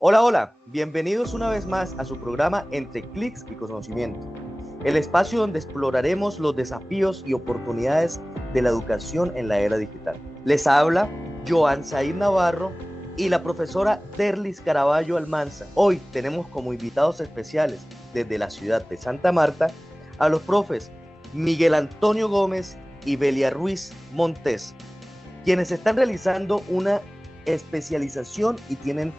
Hola, hola, bienvenidos una vez más a su programa Entre Clics y Conocimiento, el espacio donde exploraremos los desafíos y oportunidades de la educación en la era digital. Les habla Joan Said Navarro y la profesora Derlis Caraballo Almanza. Hoy tenemos como invitados especiales desde la ciudad de Santa Marta a los profes Miguel Antonio Gómez y Belia Ruiz Montes, quienes están realizando una especialización y tienen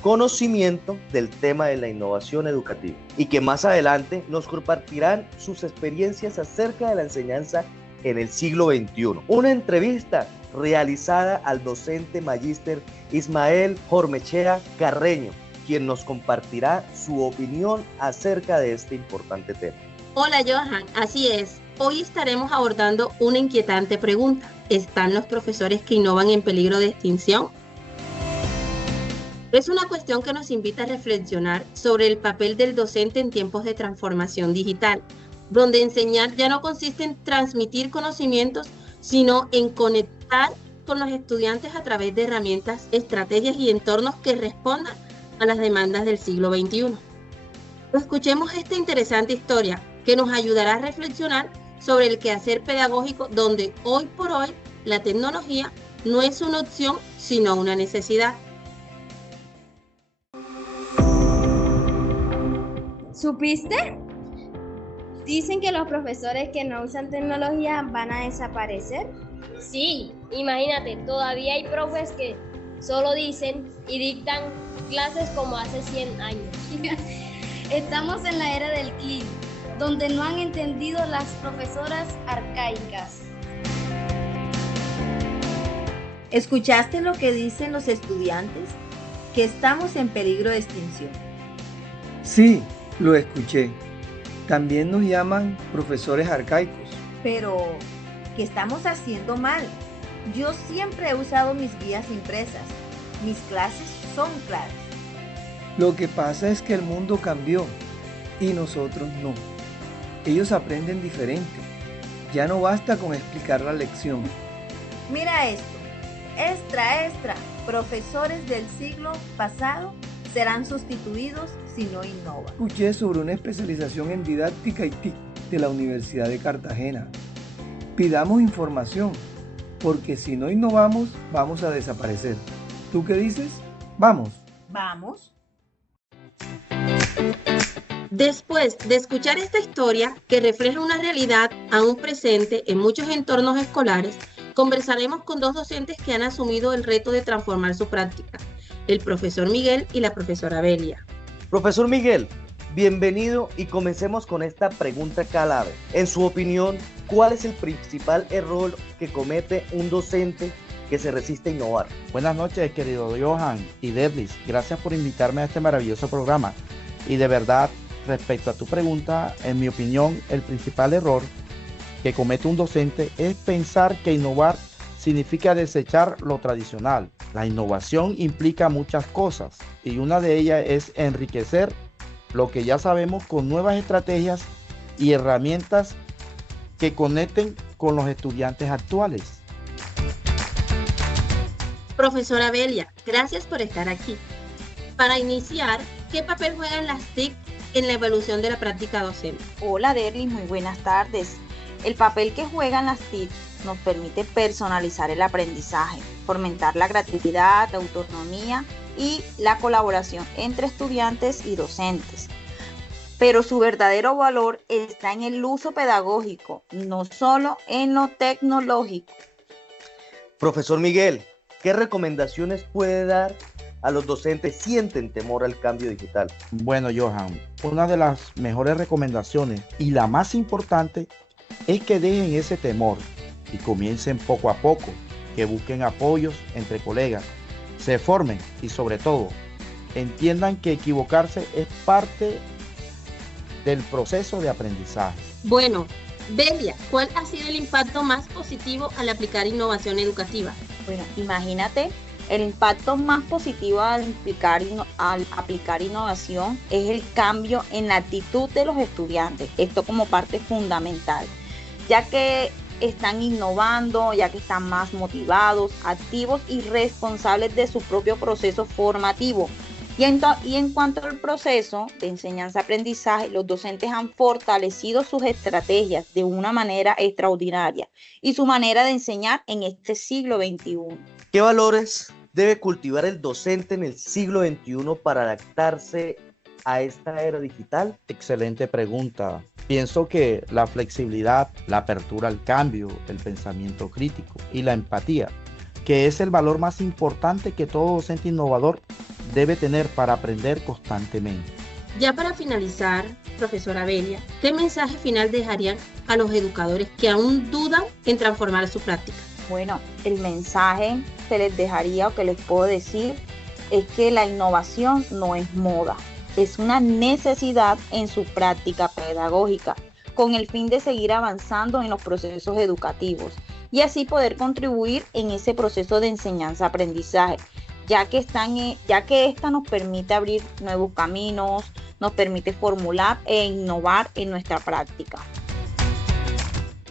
conocimiento del tema de la innovación educativa y que más adelante nos compartirán sus experiencias acerca de la enseñanza en el siglo XXI. Una entrevista realizada al docente magíster Ismael Hormechea Carreño, quien nos compartirá su opinión acerca de este importante tema. Hola Johan, así es. Hoy estaremos abordando una inquietante pregunta. ¿Están los profesores que innovan en peligro de extinción? Es una cuestión que nos invita a reflexionar sobre el papel del docente en tiempos de transformación digital, donde enseñar ya no consiste en transmitir conocimientos, sino en conectar con los estudiantes a través de herramientas, estrategias y entornos que respondan a las demandas del siglo XXI. Escuchemos esta interesante historia que nos ayudará a reflexionar sobre el quehacer pedagógico, donde hoy por hoy la tecnología no es una opción, sino una necesidad. ¿Supiste? Dicen que los profesores que no usan tecnología van a desaparecer. Sí, imagínate, todavía hay profes que solo dicen y dictan clases como hace 100 años. Estamos en la era del clic, donde no han entendido las profesoras arcaicas. ¿Escuchaste lo que dicen los estudiantes? Que estamos en peligro de extinción. Sí, lo escuché. También nos llaman profesores arcaicos. Pero, ¿qué estamos haciendo mal? Yo siempre he usado mis guías impresas. Mis clases son claras. Lo que pasa es que el mundo cambió y nosotros no. Ellos aprenden diferente. Ya no basta con explicar la lección. Mira esto. Extra. Profesores del siglo pasado serán sustituidos si no innovan. Escuché sobre una especialización en didáctica y TIC de la Universidad de Cartagena. Pidamos información, porque si no innovamos, vamos a desaparecer. ¿Tú qué dices? ¡Vamos! ¿Vamos? Después de escuchar esta historia que refleja una realidad aún presente en muchos entornos escolares, conversaremos con dos docentes que han asumido el reto de transformar su práctica, el profesor Miguel y la profesora Belia. Profesor Miguel, bienvenido y comencemos con esta pregunta clave. En su opinión, ¿cuál es el principal error que comete un docente que se resiste a innovar? Buenas noches, querido Johan y Derlis. Gracias por invitarme a este maravilloso programa. Y de verdad, respecto a tu pregunta, en mi opinión, el principal error que comete un docente es pensar que innovar significa desechar lo tradicional. La innovación implica muchas cosas y una de ellas es enriquecer lo que ya sabemos con nuevas estrategias y herramientas que conecten con los estudiantes actuales. Profesora Belia, gracias por estar aquí. Para iniciar, ¿qué papel juegan las TIC en la evolución de la práctica docente? Hola Derlis, muy buenas tardes. El papel que juegan las TIC nos permite personalizar el aprendizaje, fomentar la creatividad, la autonomía y la colaboración entre estudiantes y docentes. Pero su verdadero valor está en el uso pedagógico, no solo en lo tecnológico. Profesor Miguel, ¿qué recomendaciones puede dar a los docentes que sienten temor al cambio digital? Bueno, Johan, una de las mejores recomendaciones y la más importante es que dejen ese temor y comiencen poco a poco, que busquen apoyos entre colegas, se formen y sobre todo entiendan que equivocarse es parte del proceso de aprendizaje. Bueno, Belia, ¿cuál ha sido el impacto más positivo al aplicar innovación educativa? Bueno, imagínate, el impacto más positivo al aplicar innovación es el cambio en la actitud de los estudiantes. Esto como parte fundamental, ya que están innovando, ya que están más motivados, activos y responsables de su propio proceso formativo. Y en cuanto al proceso de enseñanza-aprendizaje, los docentes han fortalecido sus estrategias de una manera extraordinaria y su manera de enseñar en este siglo XXI. ¿Qué valores debe cultivar el docente en el siglo XXI para adaptarse a esta era digital? Excelente pregunta. Pienso que la flexibilidad, la apertura al cambio, el pensamiento crítico y la empatía, que es el valor más importante que todo docente innovador debe tener para aprender constantemente. Ya para finalizar, profesora Belia, ¿qué mensaje final dejarían a los educadores que aún dudan en transformar su práctica? Bueno, el mensaje que les dejaría o que les puedo decir es que la innovación no es moda, es una necesidad en su práctica pedagógica, con el fin de seguir avanzando en los procesos educativos y así poder contribuir en ese proceso de enseñanza-aprendizaje, ya que esta nos permite abrir nuevos caminos, nos permite formular e innovar en nuestra práctica.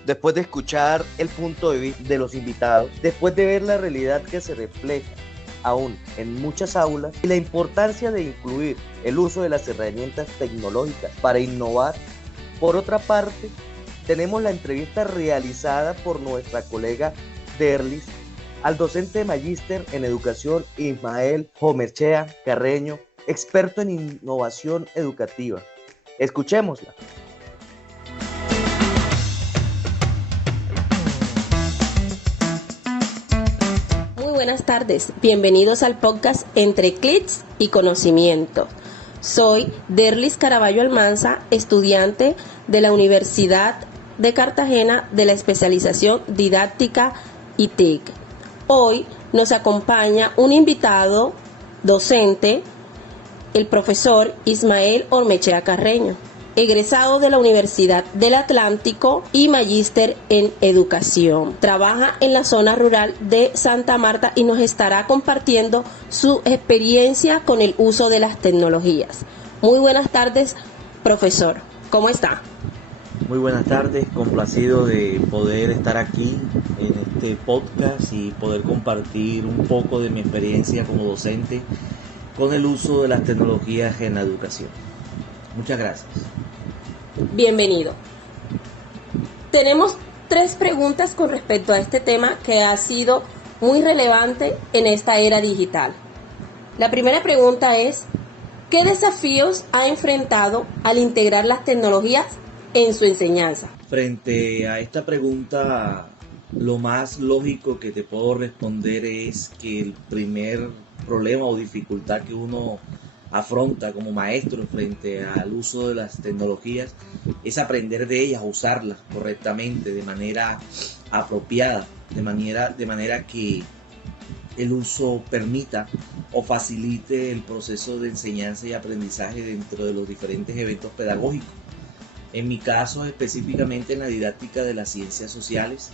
Después de escuchar el punto de vista de los invitados, después de ver la realidad que se refleja aún en muchas aulas y la importancia de incluir el uso de las herramientas tecnológicas para innovar, por otra parte, tenemos la entrevista realizada por nuestra colega Derlis al docente de magíster en educación Ismael Ormechea Carreño, experto en innovación educativa. Escuchémosla. Muy buenas tardes, bienvenidos al podcast Entre Clics y Conocimiento. Soy Derlis Caraballo Almanza, estudiante de la Universidad de Cartagena de la especialización didáctica y TIC. Hoy nos acompaña un invitado docente, el profesor Ismael Ormechea Carreño, egresado de la Universidad del Atlántico y magíster en educación. Trabaja en la zona rural de Santa Marta y nos estará compartiendo su experiencia con el uso de las tecnologías. Muy buenas tardes, profesor. ¿Cómo está? Muy buenas tardes, complacido de poder estar aquí en este podcast y poder compartir un poco de mi experiencia como docente con el uso de las tecnologías en la educación. Muchas gracias. Bienvenido. Tenemos 3 preguntas con respecto a este tema que ha sido muy relevante en esta era digital. La primera pregunta es, ¿qué desafíos ha enfrentado al integrar las tecnologías en su enseñanza? Frente a esta pregunta, lo más lógico que te puedo responder es que el primer problema o dificultad que uno afronta como maestro frente al uso de las tecnologías es aprender de ellas, usarlas correctamente, de manera apropiada, de manera que el uso permita o facilite el proceso de enseñanza y aprendizaje dentro de los diferentes eventos pedagógicos. En mi caso, específicamente en la didáctica de las ciencias sociales,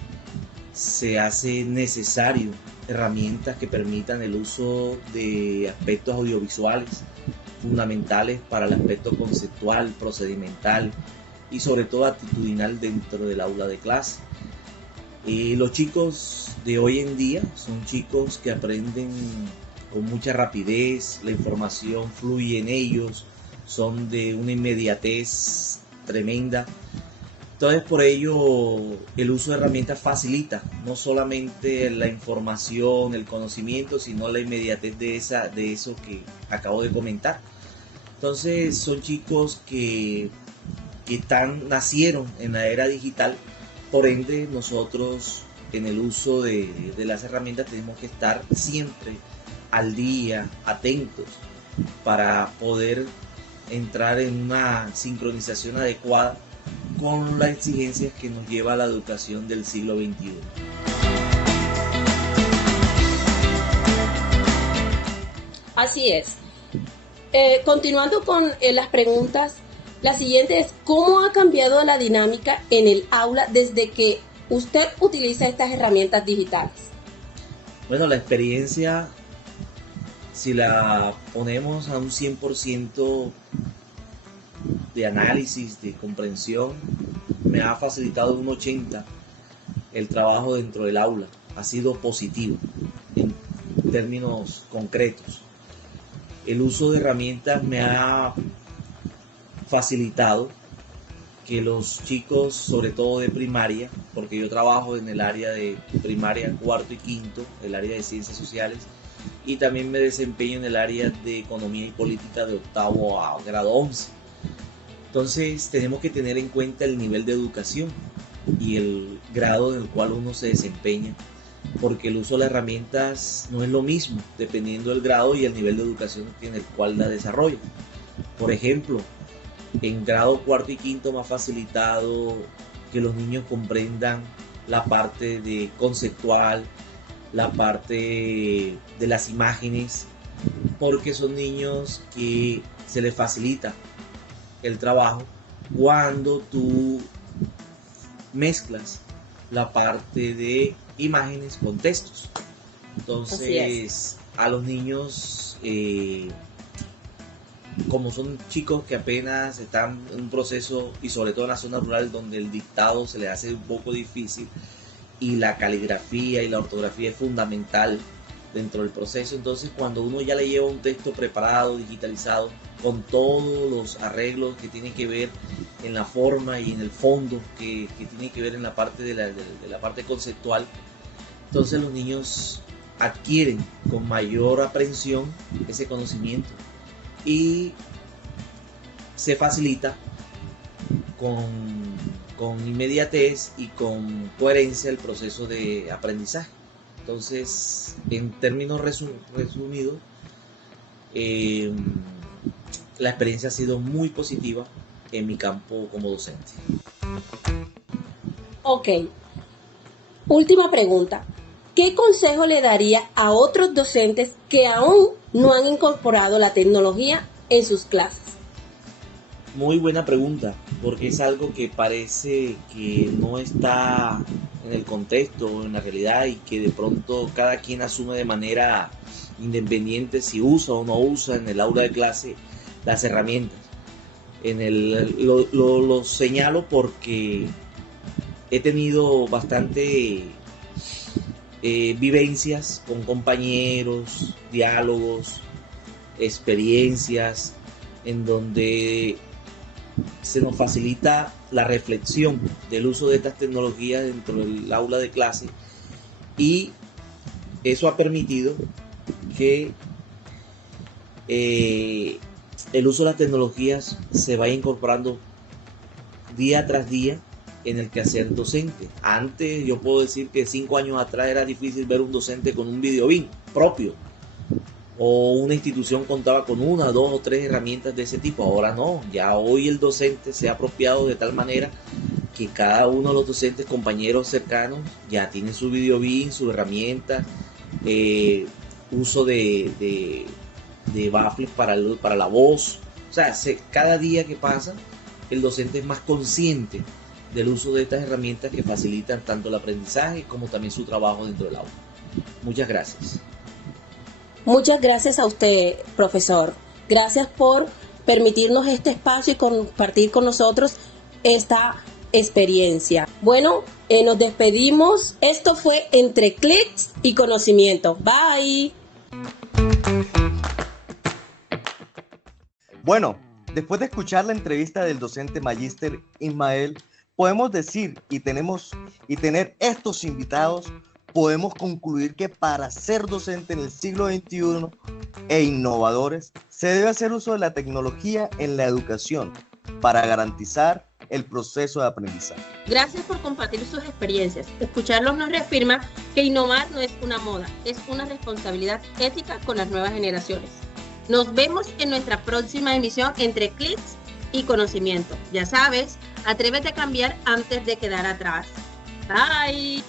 se hace necesario herramientas que permitan el uso de aspectos audiovisuales fundamentales para el aspecto conceptual, procedimental y sobre todo actitudinal dentro del aula de clase. Los chicos de hoy en día son chicos que aprenden con mucha rapidez, la información fluye en ellos, son de una inmediatez tremenda. Entonces, por ello, el uso de herramientas facilita no solamente la información, el conocimiento, sino la inmediatez de eso que acabo de comentar. Entonces, son chicos que nacieron en la era digital, por ende, nosotros en el uso de las herramientas tenemos que estar siempre al día, atentos, para poder entrar en una sincronización adecuada con las exigencias que nos lleva a la educación del siglo XXI. Así es. Continuando con las preguntas, la siguiente es, ¿cómo ha cambiado la dinámica en el aula desde que usted utiliza estas herramientas digitales? Bueno, la experiencia, si la ponemos a un 100% de análisis, de comprensión, me ha facilitado un 80% el trabajo dentro del aula. Ha sido positivo en términos concretos. El uso de herramientas me ha facilitado que los chicos, sobre todo de primaria, porque yo trabajo en el área de primaria, cuarto y quinto, el área de ciencias sociales, y también me desempeño en el área de economía y política de octavo a grado 11. Entonces tenemos que tener en cuenta el nivel de educación y el grado en el cual uno se desempeña, porque el uso de las herramientas no es lo mismo dependiendo del grado y el nivel de educación en el cual la desarrolla. Por ejemplo, en grado cuarto y quinto me ha facilitado que los niños comprendan la parte de conceptual, la parte de las imágenes, porque son niños que se les facilita el trabajo cuando tú mezclas la parte de imágenes con textos. Entonces, a los niños, como son chicos que apenas están en un proceso, y sobre todo en la zona rural donde el dictado se les hace un poco difícil y la caligrafía y la ortografía es fundamental dentro del proceso, entonces cuando uno ya le lleva un texto preparado, digitalizado, con todos los arreglos que tienen que ver en la forma y en el fondo, que tienen que ver en la parte de la parte conceptual, entonces los niños adquieren con mayor aprehensión ese conocimiento y se facilita con inmediatez y con coherencia el proceso de aprendizaje. Entonces, en términos resumidos, la experiencia ha sido muy positiva en mi campo como docente. Ok. Última pregunta. ¿Qué consejo le daría a otros docentes que aún no han incorporado la tecnología en sus clases? Muy buena pregunta, porque es algo que parece que no está en el contexto o en la realidad y que de pronto cada quien asume de manera independiente si usa o no usa en el aula de clase las herramientas. Lo señalo porque he tenido bastante vivencias con compañeros, diálogos, experiencias en donde se nos facilita la reflexión del uso de estas tecnologías dentro del aula de clase, y eso ha permitido que el uso de las tecnologías se vaya incorporando día tras día en el quehacer docente. Antes yo puedo decir que 5 años atrás era difícil ver un docente con un videobeam propio, o una institución contaba con 1, 2 o 3 herramientas de ese tipo. Ahora no, ya hoy el docente se ha apropiado de tal manera que cada uno de los docentes, compañeros cercanos, ya tiene su videobeam, su herramienta, uso de baffles para la voz. O sea, cada día que pasa el docente es más consciente del uso de estas herramientas que facilitan tanto el aprendizaje como también su trabajo dentro del aula. Muchas gracias. Muchas gracias a usted, profesor. Gracias por permitirnos este espacio y compartir con nosotros esta experiencia. Bueno, nos despedimos. Esto fue Entre Clics y Conocimiento. Bye. Bueno, después de escuchar la entrevista del docente magíster Ismael, podemos decir y tener estos invitados, podemos concluir que para ser docente en el siglo XXI e innovadores, se debe hacer uso de la tecnología en la educación para garantizar el proceso de aprendizaje. Gracias por compartir sus experiencias. Escucharlos nos reafirma que innovar no es una moda, es una responsabilidad ética con las nuevas generaciones. Nos vemos en nuestra próxima emisión Entre Clics y Conocimiento. Ya sabes, atrévete a cambiar antes de quedar atrás. Bye.